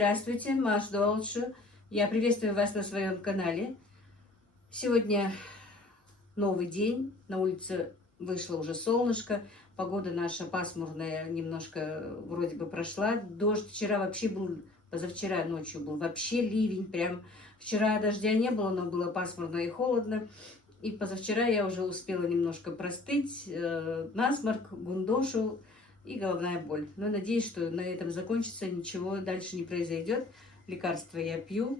Здравствуйте, Маш Долчу. Я приветствую вас на своем канале. Сегодня новый день, на улице вышло уже солнышко, погода наша пасмурная немножко вроде бы прошла. Дождь вчера вообще был, позавчера ночью был вообще ливень, прям вчера дождя не было, но было пасмурно и холодно. И позавчера я уже успела немножко простыть, насморк, гундошу и головная боль. Но надеюсь, что на этом закончится, ничего дальше не произойдет. Лекарства я пью.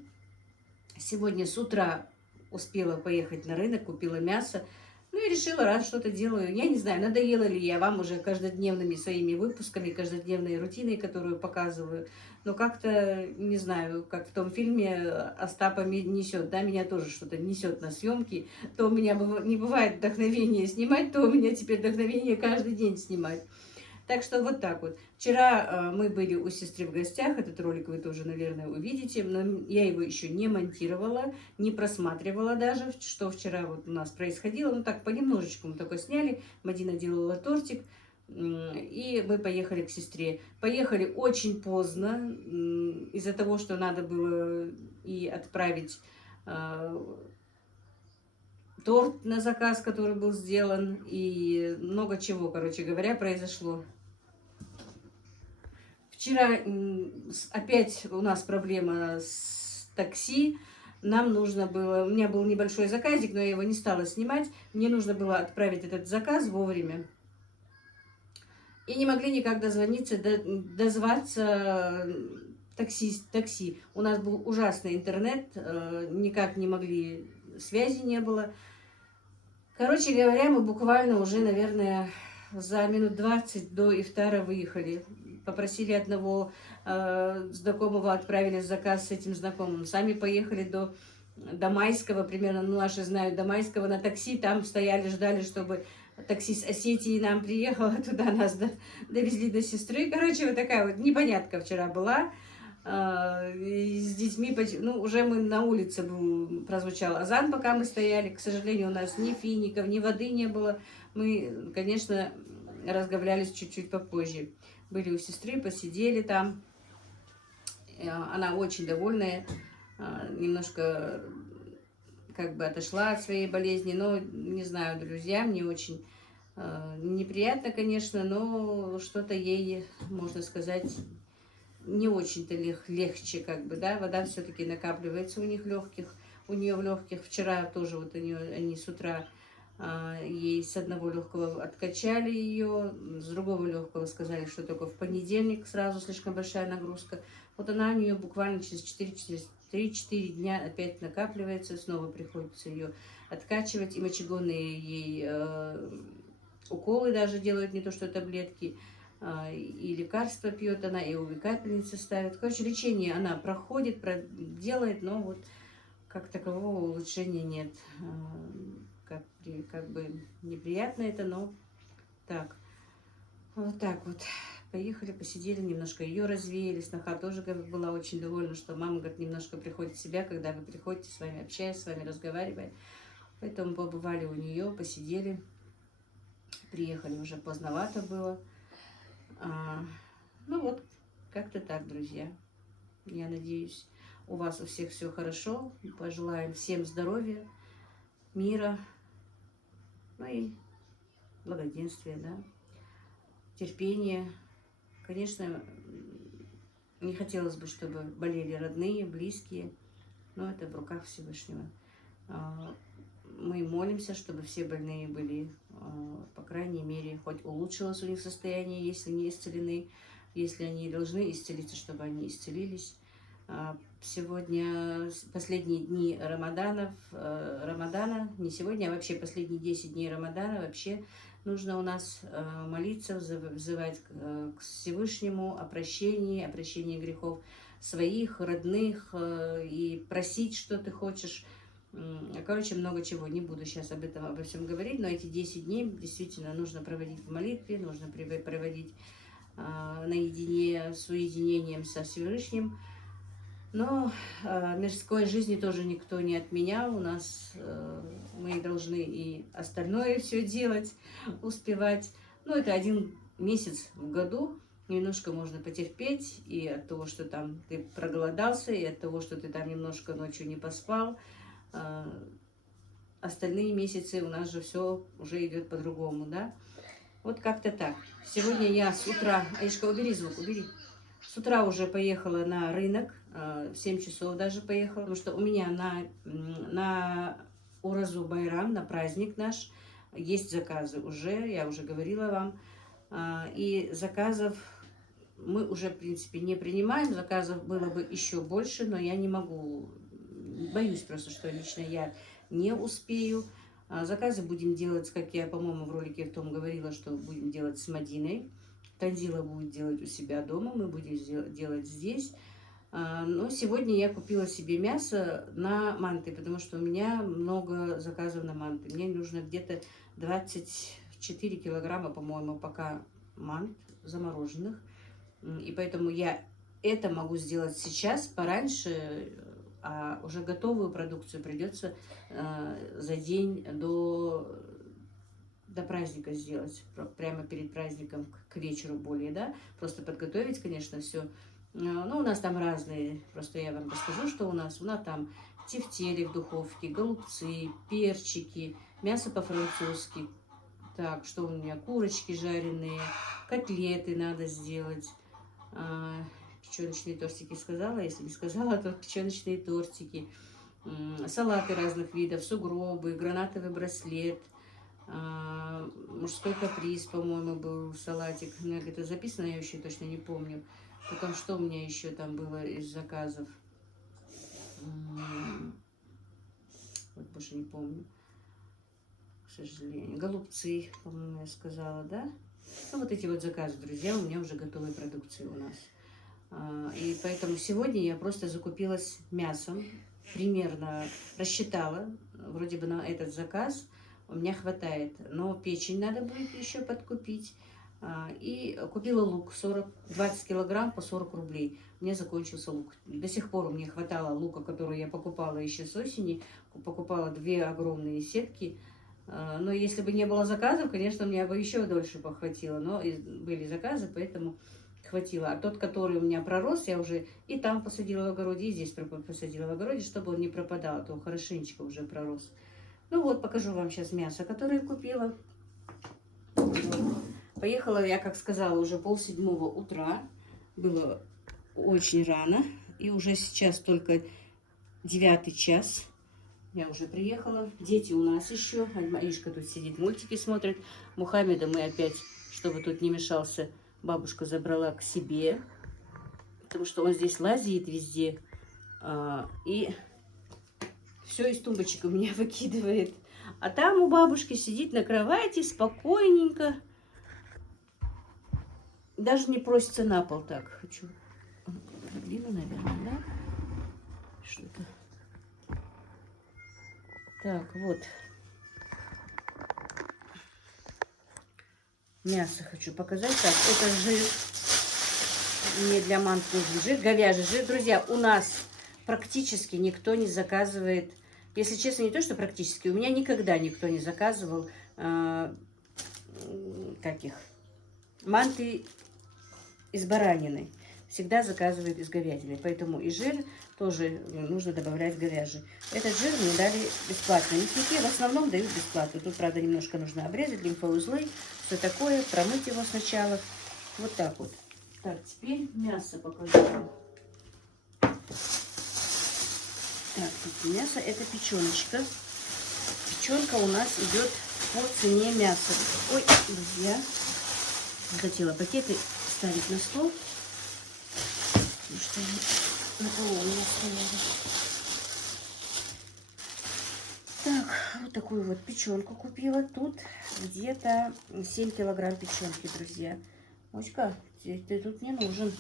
Сегодня с утра успела поехать на рынок, купила мясо. Ну и решила, раз что-то делаю. Я не знаю, надоела ли я вам уже каждодневными своими выпусками, каждодневной рутиной, которую показываю. Но как-то, не знаю, как в том фильме Остапа несет, да, меня тоже что-то несет на съемки. То у меня не бывает вдохновения снимать, то у меня теперь вдохновение каждый день снимать. Так что вот так вот. Вчера мы были у сестры в гостях, этот ролик вы тоже, наверное, увидите, но я его еще не монтировала, не просматривала даже, что вчера вот у нас происходило. Ну так, понемножечку мы только сняли, Мадина делала тортик, и мы поехали к сестре. Поехали очень поздно, из-за того, что надо было и отправить торт на заказ, который был сделан, и много чего, короче говоря, произошло. Вчера опять у нас проблема с такси. Нам нужно было, у меня был небольшой заказик, но я его не стала снимать. Мне нужно было отправить этот заказ вовремя. И не могли никак дозвониться, дозваться такси. У нас был ужасный интернет, никак не могли, связи не было. Короче говоря, мы буквально уже, наверное, за минут 20 до ифтара выехали. Попросили одного знакомого, отправили заказ с этим знакомым. Сами поехали до Майского, примерно, ну, наши знают, до Майского на такси. Там стояли, ждали, чтобы такси с Осетии нам приехало. Туда нас довезли до сестры. Короче, вот такая вот непонятка вчера была. С детьми, ну, уже мы на улице прозвучал азан, пока мы стояли. К сожалению, у нас ни фиников, ни воды не было. Мы, конечно, разговлялись чуть-чуть попозже. Были у сестры, посидели там. Она очень довольная, немножко как бы отошла от своей болезни, но, не знаю, друзья, мне очень неприятно, конечно, но что-то ей, можно сказать, не очень-то легче, как бы, да, вода все-таки накапливается у них легких, у нее в легких. Вчера тоже вот они с утра ей с одного легкого откачали ее, с другого легкого сказали, что только в понедельник сразу слишком большая нагрузка. Вот она у нее буквально через 3-4 дня опять накапливается, снова приходится ее откачивать, и мочегонные ей уколы даже делают, не то что таблетки. И лекарства пьет она, и УВ капельницы ставит. Короче, лечение она проходит, делает, но вот как такового улучшения нет. Как бы неприятно это, но так. Вот так вот. Поехали, посидели немножко, ее развеяли. Сноха тоже была очень довольна, что мама, говорит, немножко приходит в себя, когда вы приходите, с вами общаясь, с вами разговаривая. Поэтому побывали у нее, посидели. Приехали уже поздновато было. Ну вот, как-то так, друзья. Я надеюсь, у вас у всех все хорошо. Пожелаем всем здоровья, мира, ну и благоденствия, да, терпения. Конечно, не хотелось бы, чтобы болели родные, близкие, но это в руках Всевышнего. Мы молимся, чтобы все больные были, по крайней мере, хоть улучшилось у них состояние, если не исцелены, если они должны исцелиться, чтобы они исцелились. Сегодня последние дни Рамадана, не сегодня, а вообще последние 10 дней Рамадана, вообще нужно у нас молиться, взывать к Всевышнему о прощении грехов своих, родных, и просить, что ты хочешь. Короче, много чего. Не буду сейчас обо всем говорить, но эти 10 дней действительно нужно проводить в молитве, нужно проводить наедине, с уединением со Всевышним. Но мирской жизни тоже никто не отменял. У нас мы должны и остальное все делать, успевать. Ну, это 1 месяц в году. немножко можно потерпеть и от того, что там ты проголодался, и от того, что ты там немножко ночью не поспал. Остальные месяцы у нас же все уже идет по-другому, да? Вот как-то так. Сегодня я с утра... Аишка, убери звук, убери. С утра уже поехала на рынок, в 7 часов даже поехала, потому что у меня на Уразу Байрам, на праздник наш, есть заказы уже, я уже говорила вам. И заказов мы уже, в принципе, не принимаем, заказов было бы еще больше, но я не могу, боюсь просто, что лично я не успею. Заказы будем делать, как я, по-моему, в ролике в том говорила, что будем делать с Мадиной. Танзила будет делать у себя дома, мы будем делать здесь. Но сегодня я купила себе мясо на манты, потому что у меня много заказов на манты. Мне нужно где-то 24 килограмма, по-моему, пока мант замороженных. И поэтому я это могу сделать сейчас, пораньше, а уже готовую продукцию придется за день до праздника сделать, прямо перед праздником, к вечеру более, да, просто подготовить, конечно, все. Ну, у нас там разные, просто я вам расскажу, что у нас там тефтели в духовке, голубцы, перчики, мясо по-французски, так, что у меня, курочки жареные, котлеты надо сделать, печеночные тортики сказала, если не сказала, то печеночные тортики, салаты разных видов, сугробы, гранатовый браслет, мужской каприз, по-моему, был салатик. У меня где-то записано, я еще точно не помню. Потом, что у меня еще там было из заказов? Вот больше не помню, к сожалению. Голубцы, по-моему, я сказала, да? Ну, вот эти вот заказы, друзья, у меня уже готовые продукции у нас. И поэтому сегодня я просто закупилась мясом. Примерно рассчитала, вроде бы на этот заказ у меня хватает, но печень надо будет еще подкупить. И купила лук 20 килограмм по 40 рублей. У меня закончился лук. До сих пор мне хватало лука, который я покупала еще с осени. Покупала 2 огромные сетки. Но если бы не было заказов, конечно, мне бы еще дольше похватило. Но были заказы, поэтому хватило. А тот, который у меня пророс, я уже и там посадила в огороде, и здесь посадила в огороде, чтобы он не пропадал, а то хорошенечко уже пророс. Ну вот, покажу вам сейчас мясо, которое купила. Поехала я, как сказала, уже 6:30 утра. Было очень рано. И уже сейчас только 9 час. Я уже приехала. Дети у нас еще. Аишка тут сидит, мультики смотрит. Мухаммеда мы опять, чтобы тут не мешался, бабушка забрала к себе. Потому что он здесь лазит везде. И все из тумбочек у меня выкидывает. А там у бабушки сидит на кровати спокойненько. Даже не просится на пол так. Хочу. Проблема, наверное, да? Что-то. Так, вот. Мясо хочу показать. Так, это жир. Не для мант нужен жир. Говяжий жир. Друзья, у нас практически никто не заказывает. Если честно, не то, что практически. У меня никогда никто не заказывал манты из баранины. Всегда заказывают из говядины. Поэтому и жир тоже нужно добавлять говяжий. Этот жир мне дали бесплатно. Мясники в основном дают бесплатно. Тут, правда, немножко нужно обрезать лимфоузлы. Все такое. Промыть его сначала. Вот так вот. Так, теперь мясо покажу. Так, тут мясо. Это печеночка. Печенка у нас идет по цене мяса. Ой, друзья. Хотела пакеты ставить на стол. Потому что на полу у меня стояли. Так, вот такую вот печенку купила. Тут где-то 7 килограмм печенки, друзья. Моська, ты тут не нужен.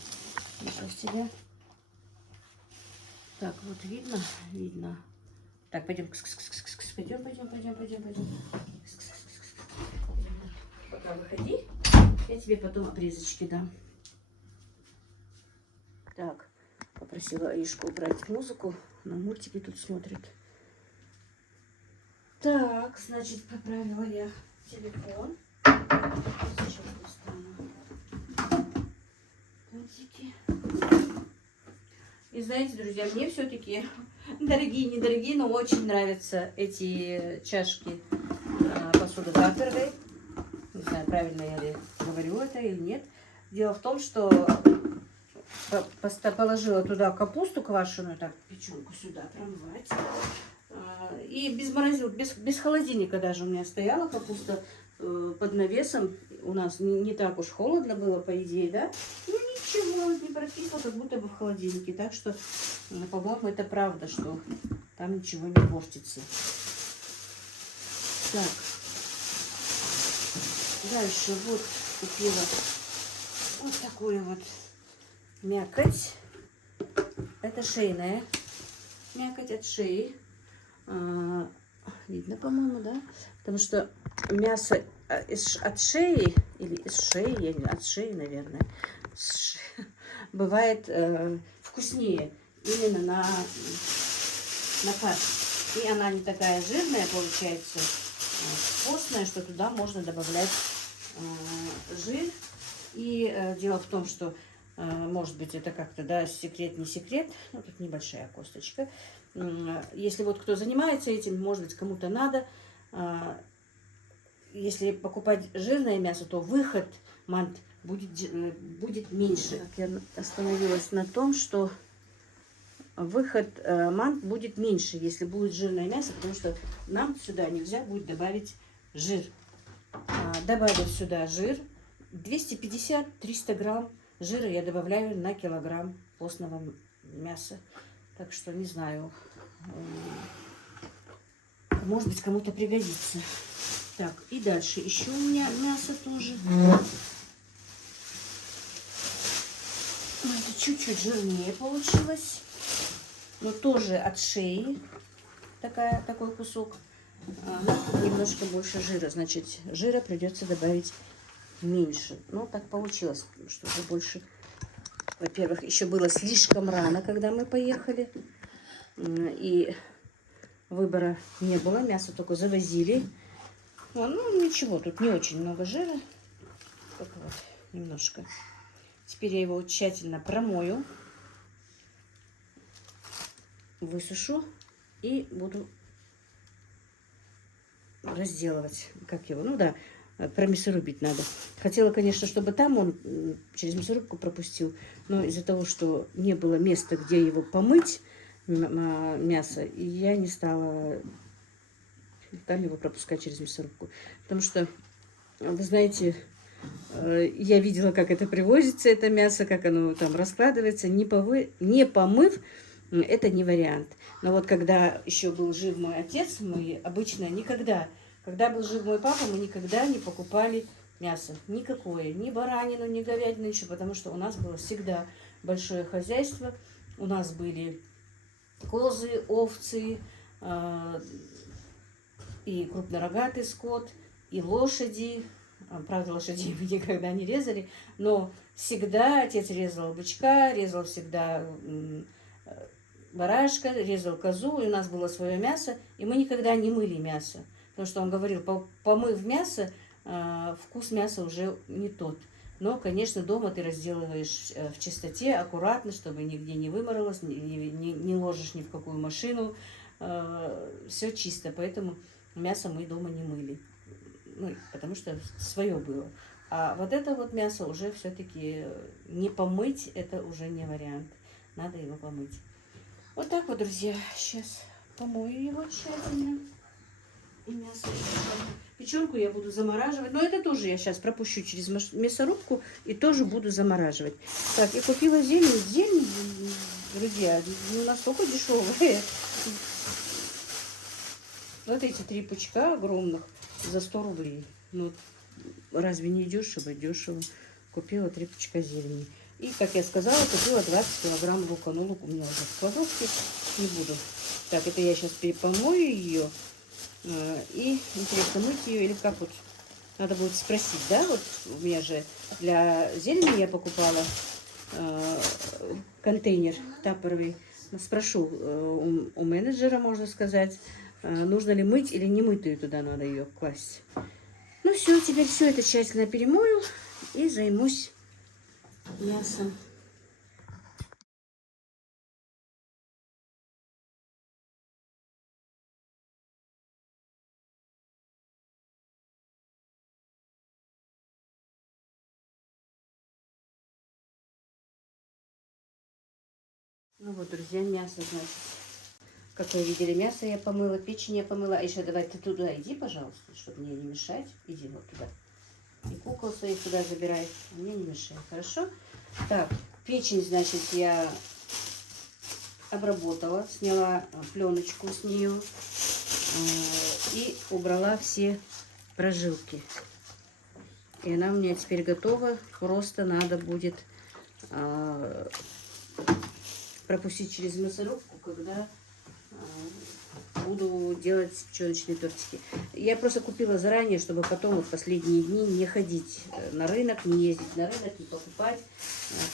Сейчас тебе. Так, вот видно? Видно. Так, пойдем. Пойдем. Пока выходи. Я тебе потом обрезочки дам. Так, попросила Аишку убрать музыку. На мультики тут смотрит. Так, значит, поправила я телефон. Сейчас достану. И знаете, друзья, мне все-таки, дорогие, недорогие, но очень нравятся эти чашки посуды Tupperware. Не знаю, правильно я ли говорю это или нет. Дело в том, что положила туда капусту квашеную, так, печенку сюда промывать. И без морозилки, без холодильника даже у меня стояла капуста под навесом. У нас не так уж холодно было, по идее, да? Ну ничего, не прокисло, как будто бы в холодильнике. Так что, по-моему, это правда, что там ничего не портится. Так. Дальше вот купила вот такую вот мякоть. Это шейная мякоть от шеи. Видно, по-моему, да? Потому что мясо от шеи, или из шеи, я не, от шеи, наверное, бывает вкуснее именно на фарш. И она не такая жирная, получается, вкусная, что туда можно добавлять жир. И дело в том, что, может быть, это как-то, да, секрет, не секрет. Ну, тут небольшая косточка. Если вот кто занимается этим, может быть, кому-то надо. Если покупать жирное мясо, то выход мант будет меньше. Я остановилась на том, что выход мант будет меньше, если будет жирное мясо, потому что нам сюда нельзя будет добавить жир. Добавив сюда жир, 250-300 грамм жира я добавляю на килограмм постного мяса. Так что не знаю, может быть, кому-то пригодится. Так, и дальше еще у меня мясо тоже. Это чуть-чуть жирнее получилось, но тоже от шеи такой кусок. Немножко больше жира, значит, жира придется добавить меньше. Но так получилось, что уже больше. Во-первых, еще было слишком рано, когда мы поехали, и выбора не было, мясо только завозили. Ну, ничего, тут не очень много жира, только вот немножко. Теперь я его тщательно промою, высушу и буду разделывать. Как его? Ну да, промясорубить надо. Хотела, конечно, чтобы там он через мясорубку пропустил, но из-за того, что не было места, где его помыть, мясо, и я не стала там его пропускать через мясорубку. Потому что, вы знаете, я видела, как это привозится, это мясо, как оно там раскладывается. Не помыв, это не вариант. Но вот когда еще был жив мой отец, мы обычно никогда, когда был жив мой папа, мы никогда не покупали мясо. Никакое. Ни баранину, ни говядину, ничего. Потому что у нас было всегда большое хозяйство. У нас были козы, овцы, и крупнорогатый скот, и лошади. Правда, лошадей мы никогда не резали, но всегда отец резал бычка, резал всегда барашка, резал козу, и у нас было свое мясо, и мы никогда не мыли мясо. Потому что он говорил, помыв мясо, вкус мяса уже не тот. Но, конечно, дома ты разделываешь в чистоте, аккуратно, чтобы нигде не выморалось, не ложишь ни в какую машину. Все чисто, поэтому мясо мы дома не мыли. Ну, потому что свое было. А вот это вот мясо уже все-таки не помыть, это уже не вариант. Надо его помыть. Вот так вот, друзья. Сейчас помою его тщательно. И мясо. Печенку я буду замораживать. Но это тоже я сейчас пропущу через мясорубку и тоже буду замораживать. Так, я купила зелень. Зелень, друзья, настолько дешевая. Вот эти 3 пучка огромных за 100 рублей. Ну, разве не дешево? Дешево. Купила 3 пучка зелени. И, как я сказала, купила 20 килограмм лука. Ну, лук у меня уже в кладовке. Не буду. Так, это я сейчас помою ее. И интересно, мыть ее или как вот? Надо будет спросить, да? Вот у меня же для зелени я покупала контейнер Tupperware. Спрошу у менеджера, можно сказать, нужно ли мыть или не мытую туда надо ее класть. Ну все, теперь все это тщательно перемою и займусь мясом. Ну вот, друзья, мясо, значит. Как вы видели, мясо я помыла, печень я помыла. А еще давай ты туда иди, пожалуйста, чтобы мне не мешать. Иди вот туда. И кукол своих туда забирай. Мне не мешай, хорошо? Так, печень, значит, я обработала, сняла пленочку с нее и убрала все прожилки. И она у меня теперь готова. Просто надо будет пропустить через мясорубку, когда буду делать печеночные тортики. Я просто купила заранее, чтобы потом вот последние дни не ходить на рынок, не ездить на рынок, не покупать,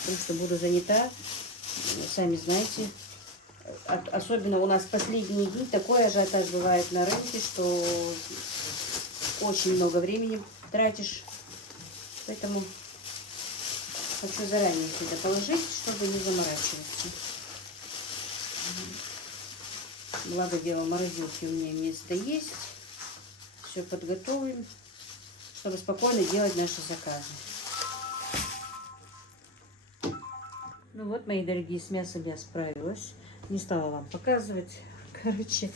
потому что буду занята, сами знаете. Особенно у нас последние дни такой ажиотаж бывает на рынке, что очень много времени тратишь. Поэтому хочу заранее сюда положить, чтобы не заморачиваться. Благо дело, в морозилке у меня место есть. Все подготовим, чтобы спокойно делать наши заказы. Ну вот, мои дорогие, с мясом я справилась. Не стала вам показывать. Короче,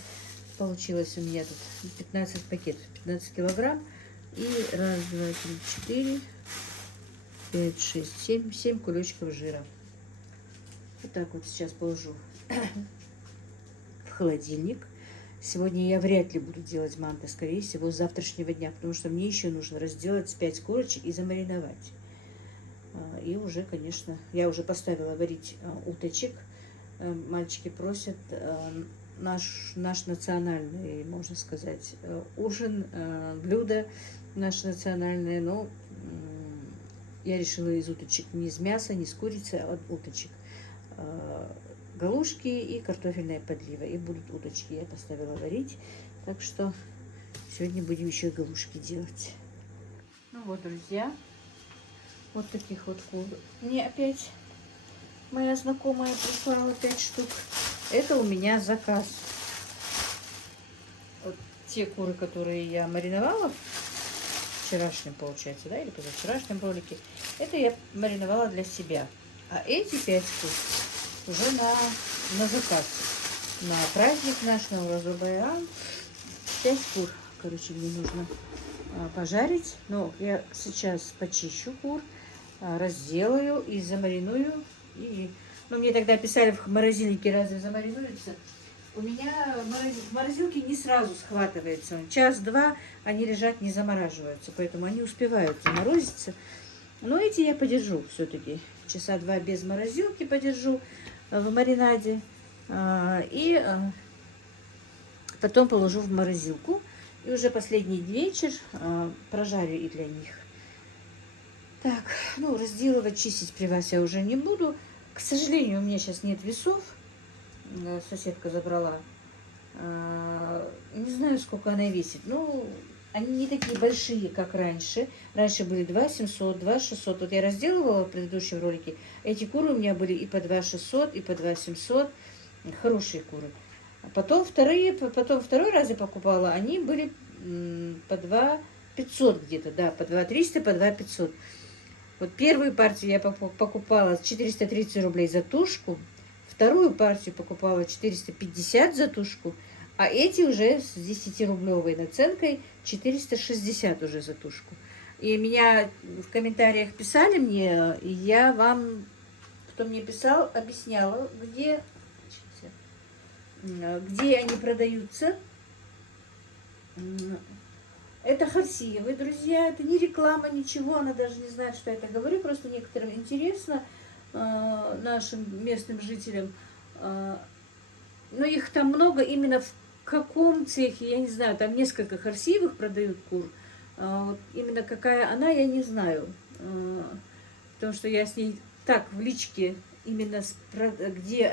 получилось у меня тут 15 пакетов, 15 килограмм. И 1, 2, 3, 4, 5, 6, 7 кулечков жира. Вот так вот сейчас положу в холодильник. Сегодня я вряд ли буду делать манты, скорее всего, с завтрашнего дня, потому что мне еще нужно разделать 5 курочек и замариновать. И уже, конечно, я уже поставила варить уточек. Мальчики просят наш национальный, можно сказать, ужин, блюдо наше национальное, но я решила из уточек, не из мяса, не с курицы, а от уточек. Галушки и картофельная подлива. И будут уточки. Я поставила варить. Так что сегодня будем еще и галушки делать. Ну вот, друзья. Вот таких вот кур. Мне опять моя знакомая прислала 5 штук. Это у меня заказ. Вот те куры, которые я мариновала вчерашнем, получается, да, или позавчерашнем ролике, это я мариновала для себя. А эти 5 штук уже на заказ. На праздник наш, на Уразу-Байрам. 5 кур, короче, мне нужно пожарить. Но я сейчас почищу кур, разделаю и замариную. Ну, мне тогда писали в морозильнике, разве замаринуется? У меня в морозилке не сразу схватывается. Час-два они лежат, не замораживаются. Поэтому они успевают заморозиться. Но эти я подержу все-таки. Часа 2 без морозилки подержу в маринаде. И потом положу в морозилку. И уже последний вечер прожарю и для них. Так, ну, разделывать, чистить при вас я уже не буду. К сожалению, у меня сейчас нет весов. Соседка забрала. Не знаю, сколько она весит. Ну, они не такие большие, как раньше. Раньше были 2700, 2600. Вот я разделывала в предыдущем ролике. Эти куры у меня были и по 2600, и по 2700. Хорошие куры. А потом второй раз я покупала. Они были по 2500 где-то. Да, по 2300, по 2500. Вот первую партию я покупала 430 рублей за тушку. Вторую партию покупала 450 за тушку, а эти уже с 10-рублевой наценкой 460 уже за тушку. И меня в комментариях писали мне, и я вам, кто мне писал, объясняла, где они продаются. Это Харсиевы, друзья, это не реклама, ничего, она даже не знает, что я это говорю, просто некоторым интересно. Нашим местным жителям, но их там много, именно в каком цехе, я не знаю, там несколько Харсиевых продают кур, вот именно какая она, я не знаю, потому что я с ней так в личке, именно где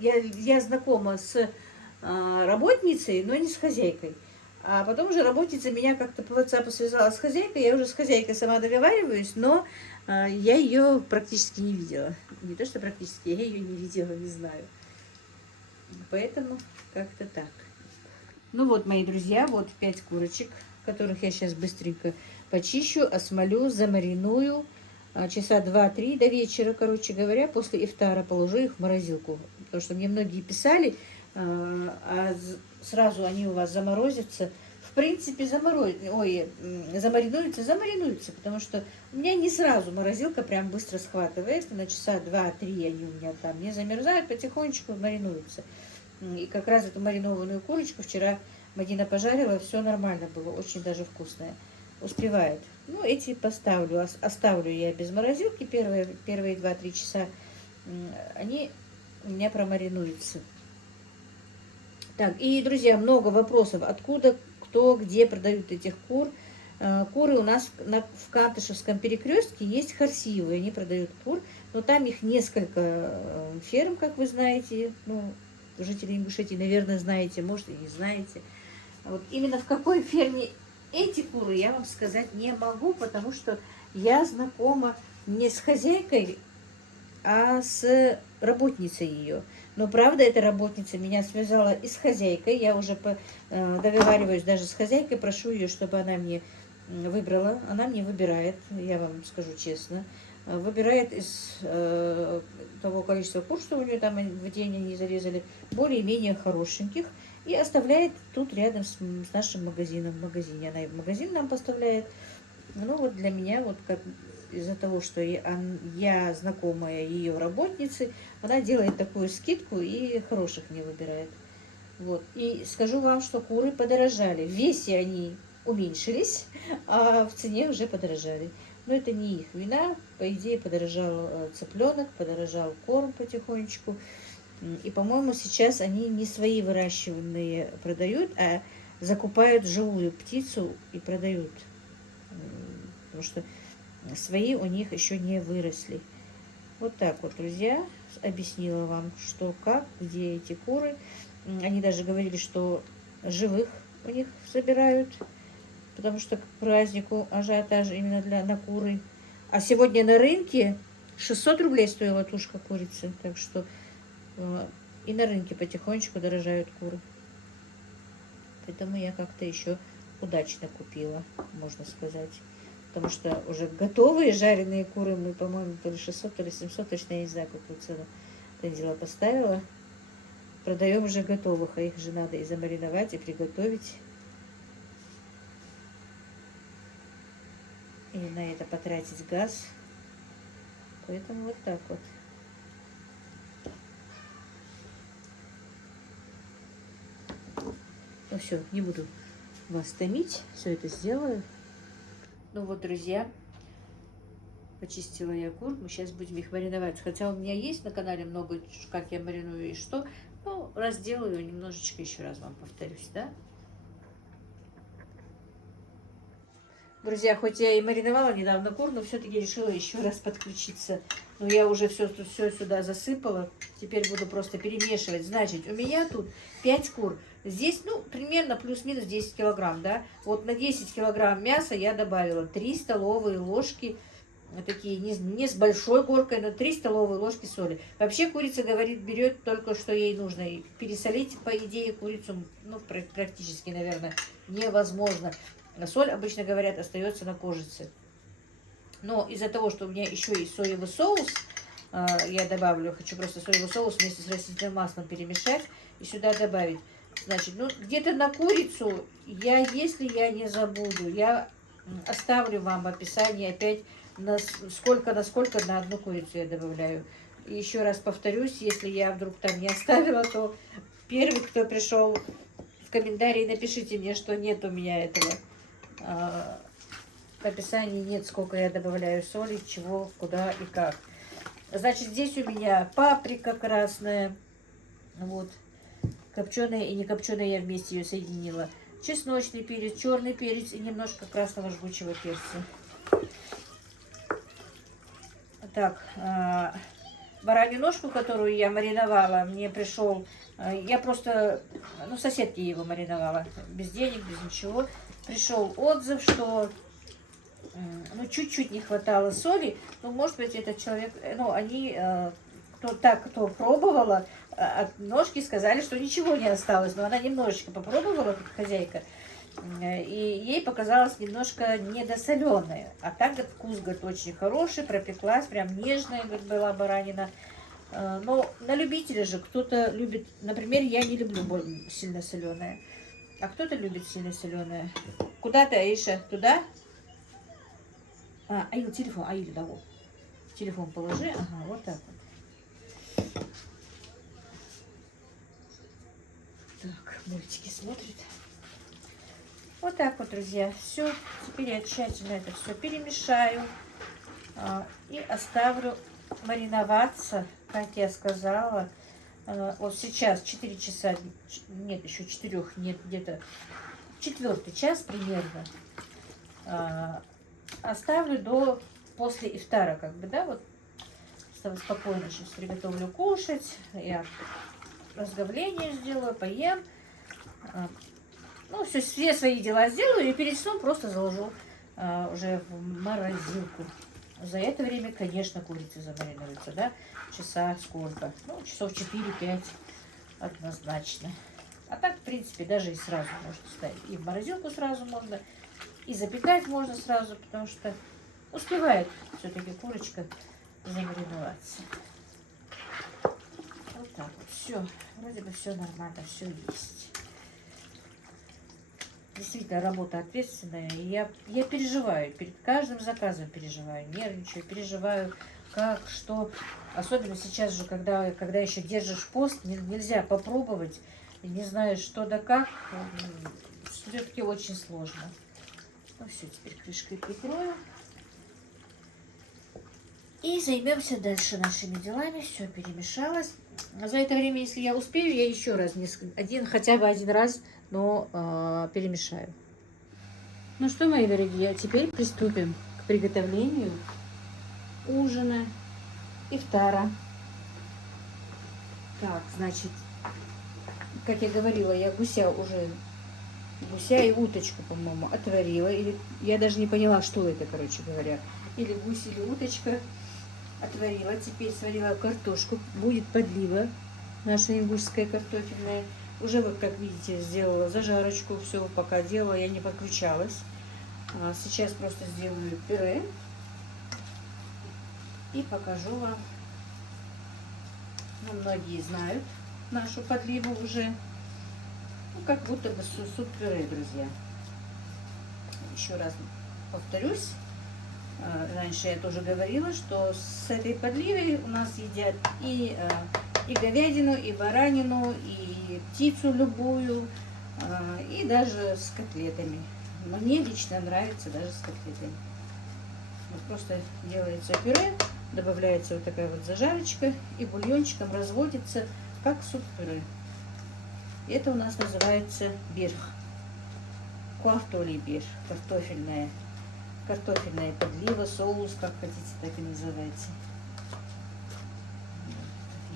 я знакома с работницей, но не с хозяйкой. А потом уже работница меня как-то по WhatsApp связала с хозяйкой. Я уже с хозяйкой сама договариваюсь, но я ее практически не видела. Не то, что практически, я ее не видела, не знаю. Поэтому как-то так. Ну вот, мои друзья, вот 5 курочек, которых я сейчас быстренько почищу, осмолю, замариную. Часа 2-3 до вечера, короче говоря, после ифтара положу их в морозилку. потому что мне многие писали, сразу они у вас заморозятся. В принципе, замаринуются, потому что у меня не сразу морозилка прям быстро схватывается, на часа 2-3 они у меня там не замерзают, потихонечку маринуются. И как раз эту маринованную курочку вчера Мадина пожарила, все нормально было, очень даже вкусное. Успевает. Ну, эти поставлю, оставлю я без морозилки первые 2-3 часа, они у меня промаринуются. Так, и, друзья, много вопросов, откуда, кто, где продают этих кур. Куры у нас в Кантышевском перекрестке есть харсиевые, они продают кур, но там их несколько ферм, как вы знаете, ну, жители Ингушетии, наверное, знаете, может, и не знаете. Вот именно в какой ферме эти куры, я вам сказать не могу, потому что я знакома не с хозяйкой, а с работницей ее. Но правда, эта работница меня связала и с хозяйкой. Я уже договариваюсь даже с хозяйкой, прошу ее, чтобы она мне выбрала. Она мне выбирает, я вам скажу честно, выбирает из того количества кур, что у нее там в день они зарезали, более-менее хорошеньких, и оставляет тут рядом с нашим магазином. В магазине она и в магазин нам поставляет. Ну вот для меня, вот как из-за того, что я знакомая ее работницы, она делает такую скидку и хороших мне выбирает. Вот. И скажу вам, что куры подорожали. В весе они уменьшились, а в цене уже подорожали. Но это не их вина. По идее, подорожал цыпленок, подорожал корм потихонечку. И, по-моему, сейчас они не свои выращиванные продают, а закупают живую птицу и продают. Потому что свои у них еще не выросли. Вот так вот, друзья, объяснила вам, что, как, где эти куры. Они даже говорили, что живых у них собирают, потому что к празднику ажиотаж именно на куры. А сегодня на рынке 600 рублей стоила тушка курицы. Так что и на рынке потихонечку дорожают куры. Поэтому я как-то еще удачно купила, можно сказать. Потому что уже готовые жареные куры мы, по-моему, то ли 600, то ли 700, точно я не знаю, какую цену Танзила поставила. Продаем уже готовых, а их же надо и замариновать, и приготовить. И на это потратить газ. Поэтому вот так вот. Ну все, не буду вас томить, все это сделаю. Ну вот, друзья, почистила я кур, мы сейчас будем их мариновать. Хотя у меня есть на канале много, как я мариную и что. Ну, разделаю немножечко, еще раз вам повторюсь, да? Друзья, хоть я и мариновала недавно кур, но все-таки решила еще раз подключиться. Но я уже все сюда засыпала. Теперь буду просто перемешивать. Значит, у меня тут 5 кур. Здесь, ну, примерно плюс-минус 10 килограмм, да. Вот на 10 килограмм мяса я добавила 3 столовые ложки, такие не с большой горкой, но 3 столовые ложки соли. Вообще курица, говорит, берет только, что ей нужно. И пересолить, по идее, курицу, ну, практически, наверное, невозможно. Соль, обычно говорят, остается на кожице. Но из-за того, что у меня еще и соевый соус, я добавлю, хочу просто соевый соус вместе с растительным маслом перемешать и сюда добавить. Значит, ну, где-то на курицу, если я не забуду, я оставлю вам в описании опять, насколько на одну курицу я добавляю. И еще раз повторюсь, если я вдруг там не оставила, то первый, кто пришел в комментарии, напишите мне, что нет у меня этого. В описании нет, сколько я добавляю соли, чего, куда и как. Значит, здесь у меня паприка красная, вот, копченая и не копченая, я вместе ее соединила. Чесночный перец, черный перец и немножко красного жгучего перца. Так, баранью ножку, которую я мариновала, мне пришел, я просто, ну, соседке его мариновала, без денег, без ничего. Пришел отзыв, что, ну, чуть-чуть не хватало соли. Ну, может быть, этот человек, ну, они, кто пробовала, от ножки сказали, что ничего не осталось. Но она немножечко попробовала, как хозяйка, и ей показалось немножко недосоленая. А так, вкус, говорит, очень хороший, пропеклась, прям нежная, говорит, была баранина. Но на любителя же кто-то любит, например, я не люблю сильно соленое, а кто-то любит сильно соленое. Куда ты, Аиша? Туда? Аил, телефон, Аил, да, вот. Телефон положи, ага, вот так вот. Так, мультики смотрит. Вот так вот, друзья. Все, теперь я тщательно это все перемешаю и оставлю мариноваться, как я сказала. Вот сейчас 4 часа, нет, еще 4, нет, где-то 4-й час примерно. Оставлю до после ифтара, как бы, да, вот спокойно сейчас приготовлю кушать, я разговление сделаю, поем. Ну, все свои дела сделаю и перед сном просто заложу уже в морозилку. За это время, конечно, курица замаринируется, да? Часа сколько? Ну, часов 4-5 однозначно. А так, в принципе, даже и сразу можно ставить. И в морозилку сразу можно, и запекать можно сразу, потому что успевает все-таки курочка замариноваться. Вот так вот. Все. Вроде бы все нормально, все есть. Действительно, работа ответственная. И я переживаю, перед каждым заказом переживаю, нервничаю, переживаю, как, что. Особенно сейчас же, когда еще держишь пост, нельзя попробовать, не знаешь, что да как. Все-таки очень сложно. Ну все, теперь крышкой прикрою. И займемся дальше нашими делами. Все перемешалось. А за это время, если я успею, я еще раз, хотя бы один раз, но перемешаю. Ну что, мои дорогие, теперь приступим к приготовлению ужина, ифтара. Так, значит, как я говорила, я гуся и уточку, по-моему, отварила. Или я даже не поняла, что это, короче говоря. Или гусь, или уточка. Отварила. Теперь сварила картошку. Будет подлива наша ингушская картофельная. Уже, вот как видите, сделала зажарочку. Все пока делала, я не подключалась. Сейчас просто сделаю пюре. И покажу вам. Ну, многие знают нашу подливу уже. Ну, как будто бы суп-пюре, друзья. Еще раз повторюсь. Раньше я тоже говорила, что с этой подливой у нас едят и говядину, и баранину, и птицу любую, и даже с котлетами. Мне лично нравится даже с котлетами. Вот просто делается пюре, добавляется вот такая вот зажарочка, и бульончиком разводится, как суп-пюре. Это у нас называется бирх. Куахтоли бирх, картофельная подлива, соус, как хотите, так и называйте.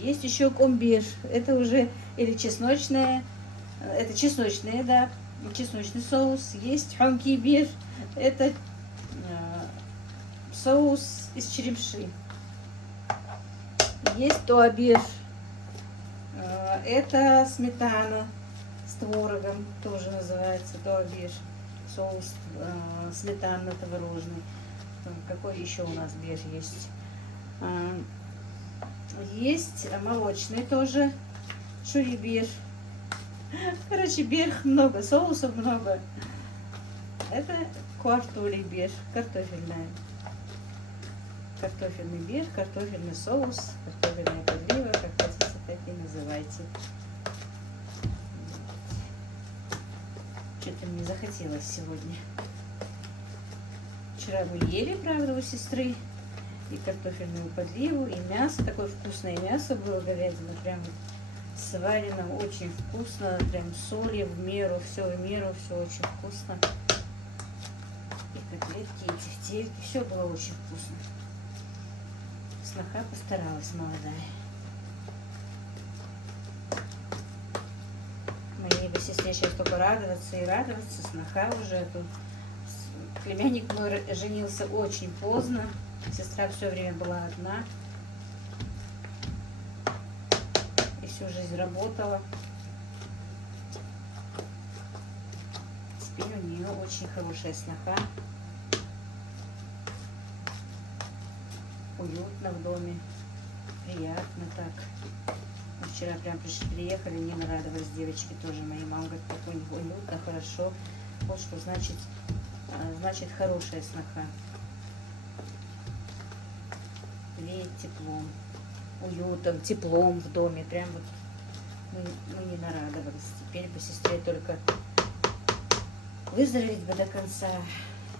Есть еще комбир, это уже или чесночная, это чесночная, да, чесночный соус. Есть хамкибир, это соус из черемши. Есть туабир, это сметана с творогом, тоже называется туабир. Соус сметанно-творожный. Какой еще у нас бир есть? Есть молочный тоже, шурибир. Короче, бир много, соусов много. Это куахтоли бир, картофельная. Картофельный бир, картофельный соус, картофельная подлива, как хотите, так и называйте. Что-то мне захотелось сегодня. Вчера мы ели, правда, у сестры и картофельную подливу, и мясо. Такое вкусное мясо было, говядина, прям сварено, очень вкусно, прям соли в меру, все очень вкусно. И котлетки, и тефтельки, все было очень вкусно. Сноха постаралась, молодая. Моей бы сестре сейчас только радоваться и радоваться. Сноха уже тут. Племянник мой женился очень поздно. Сестра все время была одна. И всю жизнь работала. Теперь у нее очень хорошая сноха. Уютно в доме. приятно так. Мы вчера прям приехали, не нарадовались девочки тоже. Мои мама говорит, как уютно, хорошо. Вот что значит хорошая сноха. Веет теплом, уютом, теплом в доме. Прям вот мы не нарадовались. Теперь бы сестре только выздороветь бы до конца.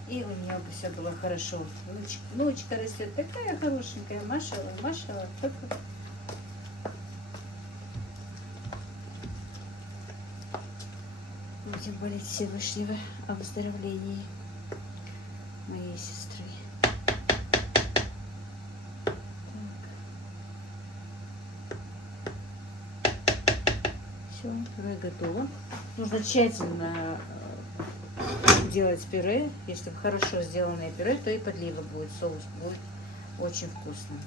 И у нее бы все было хорошо. Внучка растет такая хорошенькая. Машала, машала. Будем молить Всевышнего о выздоровлении моей сестры. Все, пюре готово. Нужно тщательно делать пюре. Если хорошо сделанное пюре, то и подлива будет. Соус будет очень вкусным.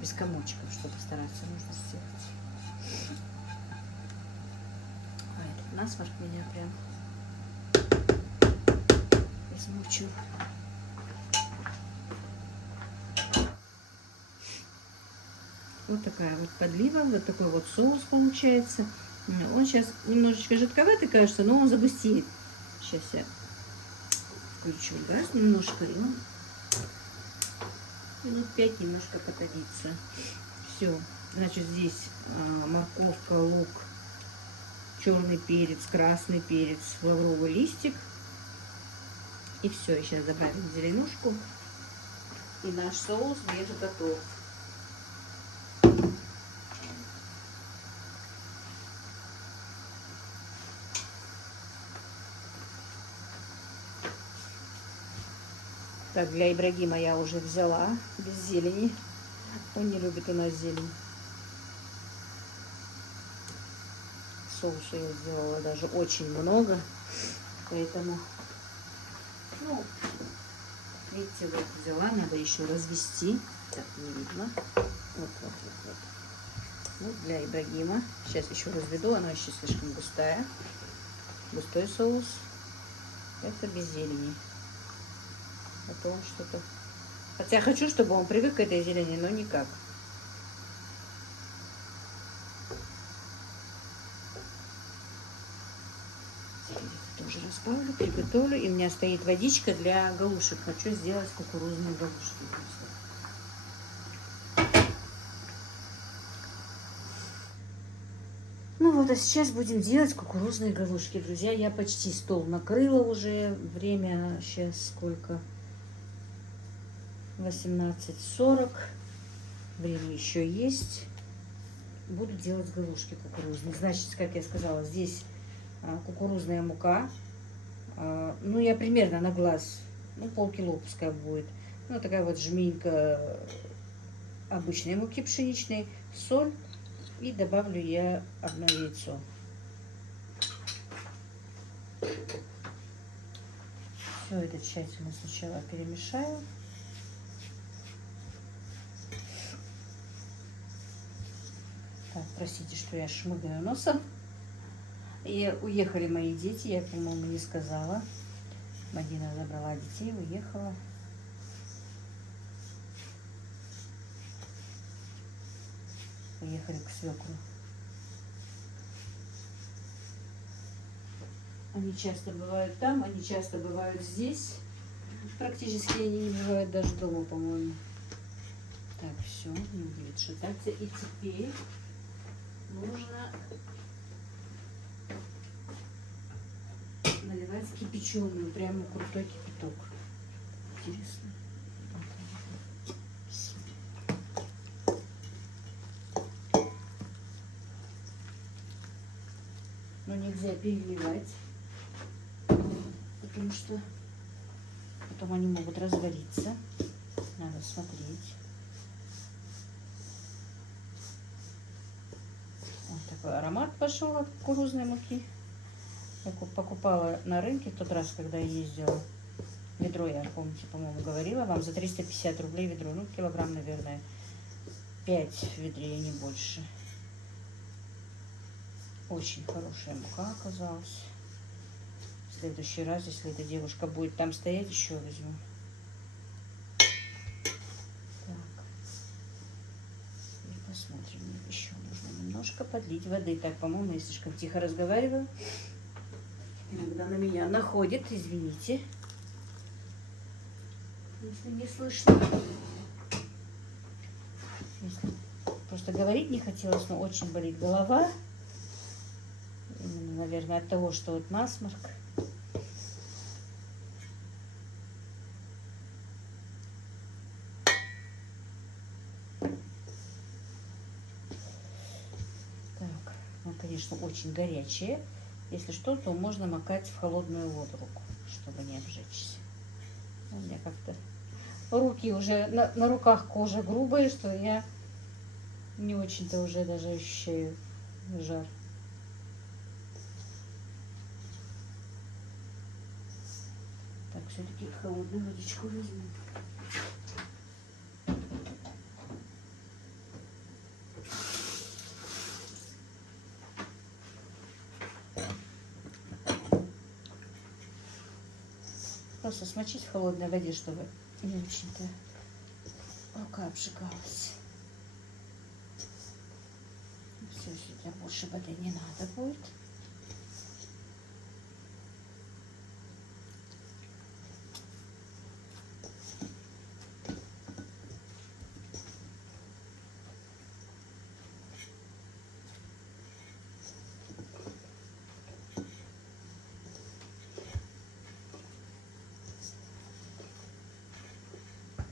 Без комочков, чтобы стараться, нужно сделать. А этот насморк меня прям измучил. Вот такая вот подлива, вот такой вот соус получается. Он сейчас немножечко жидковатый, кажется, но он загустеет. Сейчас я включу газ немножко, и он минут 5 немножко потомится. Все, значит, здесь морковка, лук, черный перец, красный перец, лавровый листик. И все, сейчас добавим зеленушку. И наш соус где-то готов. Так, для Ибрагима я уже взяла без зелени. Он не любит у нас зелень. Соуса я сделала даже очень много. Поэтому, ну, видите, вот взяла, надо еще развести. Так, не видно. Вот. Вот для Ибрагима. Сейчас еще разведу, она еще слишком густая. Густой соус. Это без зелени. Это он что-то... Хотя хочу, чтобы он привык к этой зелени, но никак. Тоже разбавлю, приготовлю. И у меня стоит водичка для галушек. Хочу сделать кукурузные галушки. Ну вот, а сейчас будем делать кукурузные галушки. Друзья, я почти стол накрыла уже. Время сейчас сколько? 18:40. Время еще есть. Буду делать галушки кукурузные. Значит, как я сказала, здесь кукурузная мука. Ну, я примерно на глаз, ну, полкило пускай будет. Ну, такая вот жменька обычной муки пшеничной, соль. И добавлю я одно яйцо. Все это тщательно сначала перемешаю. Так, простите, что я шмыгаю носом. И уехали мои дети, я, по-моему, не сказала. Мадина забрала детей, уехала. Уехали к свекру. Они часто бывают там, они часто бывают здесь. Практически они не бывают даже дома, по-моему. Так, все, не будет шататься. И теперь нужно наливать кипяченую, прямо крутой кипяток. Интересно. Но нельзя переливать, потому что потом они могут развалиться. Надо смотреть. Вот такой аромат пошел от кукурузной муки. Я покупала на рынке в тот раз, когда я ездила. Ведро, я, помните, по-моему, говорила вам, за 350 рублей ведро. Ну, килограмм, наверное, 5 ведрей, не больше. Очень хорошая мука оказалась. В следующий раз, если эта девушка будет там стоять, еще возьму. Так. подлить воды. Так, по-моему, я слишком тихо разговариваю. Иногда на меня находит, извините, если не слышно. Просто говорить не хотелось, но очень болит голова. Именно, наверное, от того, что вот насморк. Так, ну, конечно, очень горячее. Если что, то можно макать в холодную воду руку, чтобы не обжечься. У меня как-то руки уже, на руках кожа грубая, что я не очень-то уже даже ощущаю жар. Так, все-таки холодную водичку возьму. Просто смочить в холодной воде, чтобы не очень-то рука обжигалась. Все, сюда больше воды не надо будет.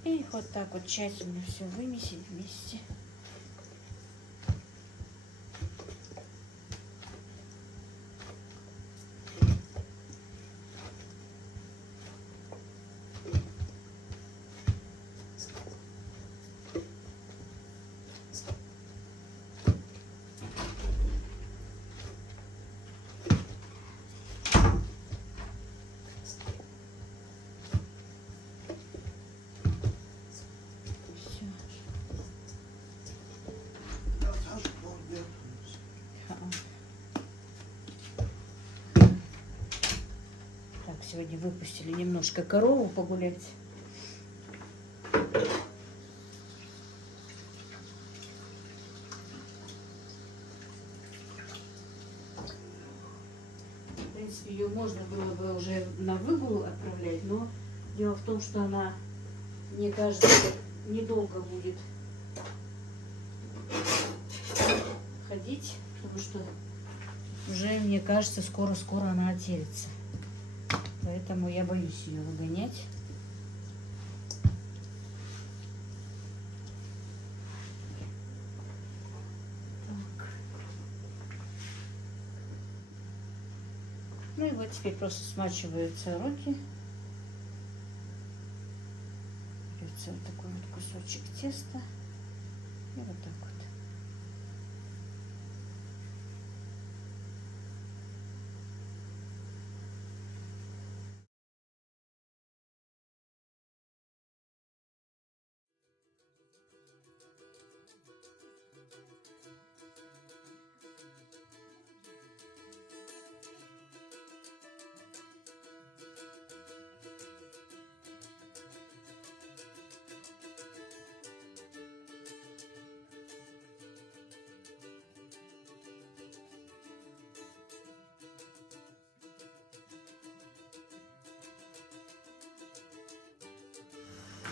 И вот так вот тщательно все вымесить вместе. Сегодня выпустили немножко корову погулять. В принципе, ее можно было бы уже на выгул отправлять, но дело в том, что она, мне кажется, недолго будет ходить, потому что уже, мне кажется, скоро-скоро она отелится. Поэтому я боюсь ее выгонять. Так. Ну и вот теперь просто смачиваются руки. Берется вот такой вот кусочек теста. И вот так вот.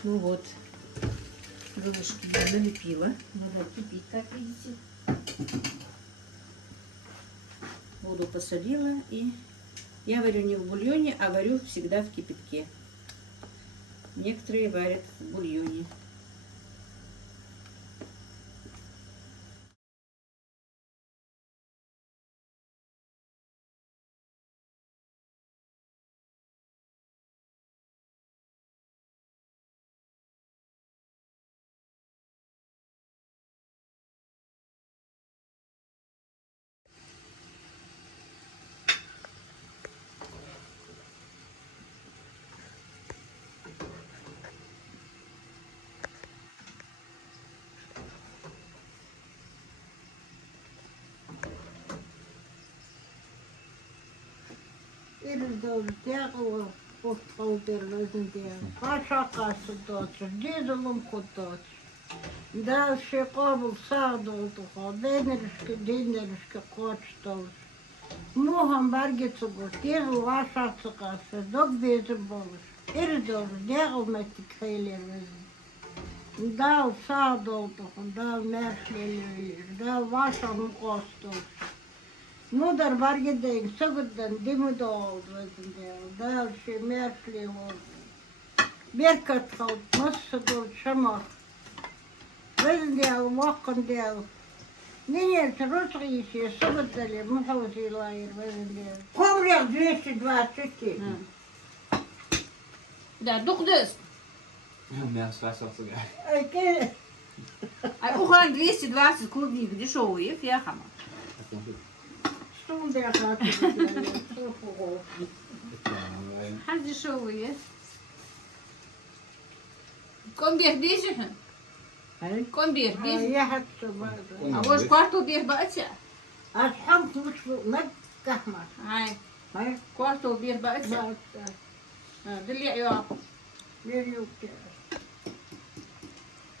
Ну вот, крылышки я налепила. Вода кипит, как видите. Воду посолила, и я варю не в бульоне, а варю всегда в кипятке. Некоторые варят в бульоне. Iltaudella kohtautella sen tien. Kasakassa tuossa, dieselum kotossa. Да, ще кобыл сағдыл тұға, денерішке қочтыл. Мұған баргетсі бұл, тегі вашатсы қасы, дог безі болыш. Ирдол, дегіл мәтік хейлер өзі. Дал сағдыл тұға, дал мәршлелер, дал вашамы қостыл. Мудар баргедейін, сұғыддан демі доғылды өзінде, дал ше мәршле олды. Беркат қалд, мұсы дұл шамақ. Везендел, вақындел. Ненелсі рұсғейсе, сұғыддалі, мұхаузилайыр везендел. Комлер 220. Да, дұқдыз. Mehr Wasser sogar. Әке, А ухан 220 клубник дешевые, фяхама. сұмды қаты. Сұпығы. Хаз дешевые. Комбех бежишь? Комбех бежишь? Я хатсы бады. А вот квартал бег бача. Асхам күші, мәт кахмас. Ай, квартал бег бача. Дали я. Берюкте.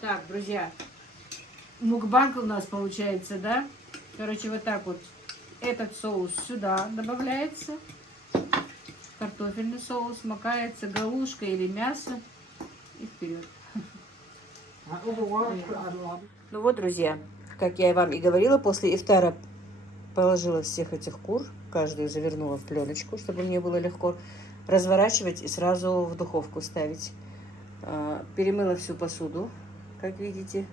Так, друзья, мукбанк у нас получается, да? Короче, вот так вот. Этот соус сюда добавляется. Картофельный соус макается галушка или мясо. И вперед. Ну вот, друзья, как я вам и говорила, после ифтара положила всех этих кур, каждую завернула в пленочку, чтобы мне было легко разворачивать и сразу в духовку ставить. Перемыла всю посуду, как видите.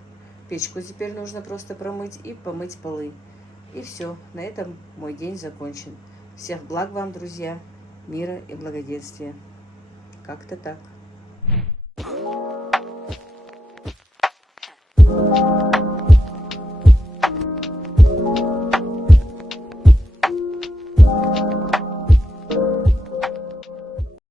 Печку теперь нужно просто промыть и помыть полы. И все, на этом мой день закончен. Всех благ вам, друзья, мира и благоденствия. Как-то так.